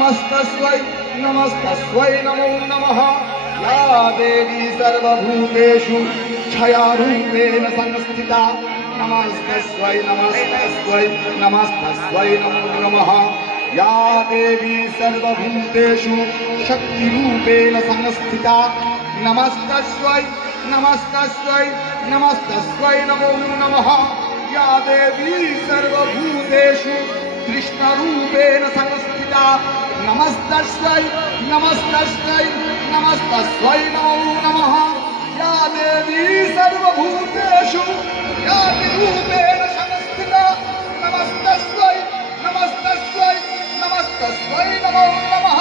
नमस्तस्यै नमस्तस्यै नमो नमः। या देवी सर्वभूतेषु छायारूपेण संस्थिता नमस्तस्यै नमस्तस्यै नमस्तस्यै नमो नमः। या देवी सर्वभूतेषु शक्तिरूपेण संस्थिता नमस्तस्यै नमस्तस्यै नमस्तस्यै नमो नमः। या देवी सर्वभूतेषु कृष्णरूपेण संस्थिता नमस्तस्यै नमस्तस्यै नमस्तस्यै नमो नमः। या देवी सर्वभूतेषु यातिरूपेण संस्थिता नमस्तस्यै नमस्तस्यै नमस्तस्यै नमो नमः।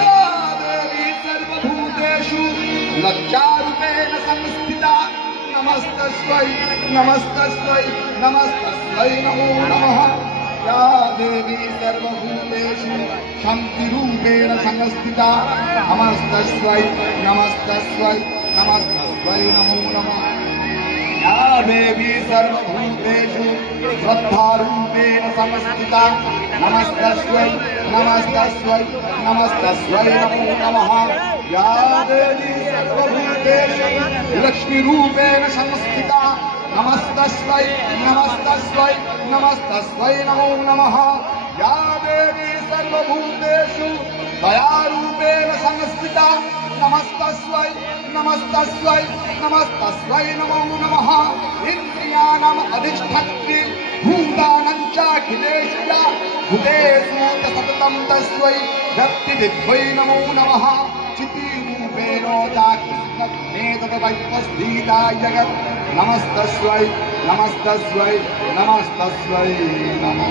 या देवी सर्वभूतेषु लज्जारूपेण संस्थिता नमस्तस्यै नमस्तस्यै नमस्तस्यै नमो नमः। या देवी सर्वभूतेषु शान्तिरूपेण संस्थिता नमस्तस्यै नमस्तस्यै नमस्तस्यै नमो नमः। या देवी सर्वभूतेषु श्रद्धारूपेण संस्थिता नमस्तस्यै नमस्तस्यै नमस्तस्यै नमो नमः। या देवी सर्वभूतेषु लक्ष्मीरूपेण संस्थिता नमस्तस्यै नमस्तस्यै नमस्तस्यै नमो नमः। या देवी सर्वभूतेषु दयारूपेण संस्थिता नमस्तस्यै नमस्तस्यै नमस्तस्यै नमो नमः। इन्द्रियाणाम् अधिष्ठात्री भूतानां चाखिलेषु या भूतेषु सततं तस्यै व्यक्तिविद्वै नमो नमः। चितिरूपेण चाकृष्णेतद्वैपस्थिता जगत् नमस्तस्यै नमस्तस्यै नमस्तस्यै नमो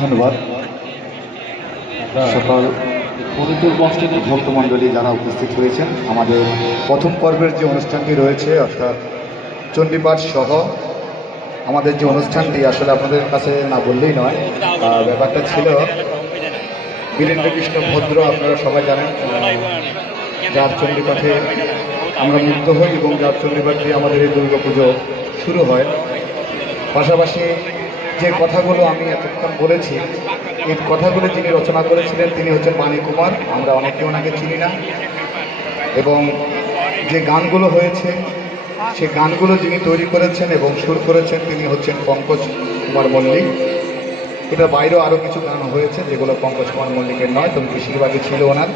ধন্যবাদ। সকল ভক্তমণ্ডলী যারা উপস্থিত হয়েছেন, আমাদের প্রথম পর্বের যে অনুষ্ঠানটি রয়েছে অর্থাৎ চণ্ডীপাঠ সহ আমাদের যে অনুষ্ঠানটি আসলে আপনাদের কাছে না বললেই নয়। ব্যাপারটা ছিল বীরেন্দ্র কৃষ্ণ ভদ্র, আপনারা সবাই জানেন, যার চণ্ডীপাঠে আমরা মুক্ত হই এবং যার চণ্ডীপাঠ দিয়ে আমাদের এই দুর্গাপুজো শুরু হয়। পাশাপাশি যে কথাগুলো আমি এতক্ষণ বলেছি, এই কথাগুলো যিনি রচনা করেছিলেন তিনি হচ্ছেন বাণী কুমার। আমরা অনেকে ওনাকে চিনি না, এবং যে গানগুলো হয়েছে সে গানগুলো যিনি তৈরি করেছেন এবং সুর করেছেন তিনি হচ্ছেন পঙ্কজ কুমার মল্লিক। এটা বাইরেও আরও কিছু গান হয়েছে যেগুলো পঙ্কজ কুমার মল্লিকের নয়, তবে বেশিরভাগই ছিল ওনার।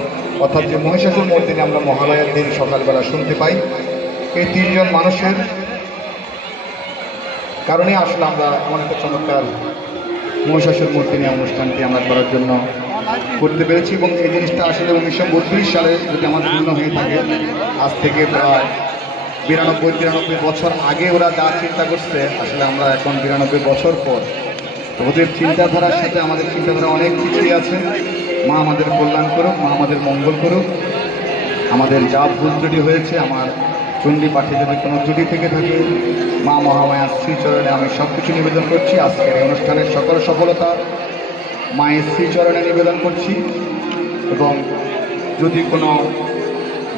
অর্থাৎ যে মহিষাসুর মর্দিনী আমরা মহালয়ার দিন সকালবেলা শুনতে পাই, এই তিনজন মানুষের কারণে আসলে আমরা এমন একটা চমৎকার মহিষাসুর মর্দিনী অনুষ্ঠানটি আমরা করার জন্য করতে পেরেছি। এবং এই জিনিসটা আসলে 1932 সালে যদি আমার পূর্ণ হয়ে থাকে, আজ থেকে প্রায় 92-93 বছর আগে ওরা যা চিন্তা করছে, আসলে আমরা এখন 92 বছর পর, তো ওদের চিন্তাধারার সাথে আমাদের চিন্তাধারা অনেক কিছুই আছে। মা আমাদের কল্যাণ করুক, মা আমাদের মঙ্গল করুক। আমাদের যা ভুল ত্রুটি হয়েছে, আমার চণ্ডী পাঠে যদি কোনো ত্রুটি থেকে থাকে, মা মহামায়ার শ্রীচরণে আমি সব কিছু নিবেদন করছি। আজকের এই অনুষ্ঠানের সকল সফলতা মায়ের শ্রীচরণে নিবেদন করছি, এবং যদি কোনো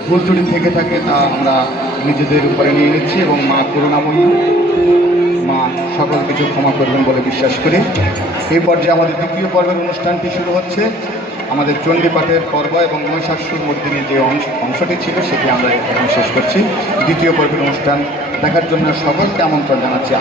ভুল ত্রুটি থেকে থাকে তা আমরা নিজেদের উপরে নিয়ে নিচ্ছি, এবং মা করুণাময়ী, মা সকল কিছু ক্ষমা করবেন বলে বিশ্বাস করি। এই পর্যায়ে আমাদের দ্বিতীয় পর্বের অনুষ্ঠানটি শুরু হচ্ছে। আমাদের চণ্ডীপাঠের পর্ব এবং মহিষাসুর মর্দিনীর যে অংশটি ছিল সেটি আমরা এখন শেষ করছি। দ্বিতীয় পর্বের অনুষ্ঠান দেখার জন্য সকলকে আমন্ত্রণ জানাচ্ছি।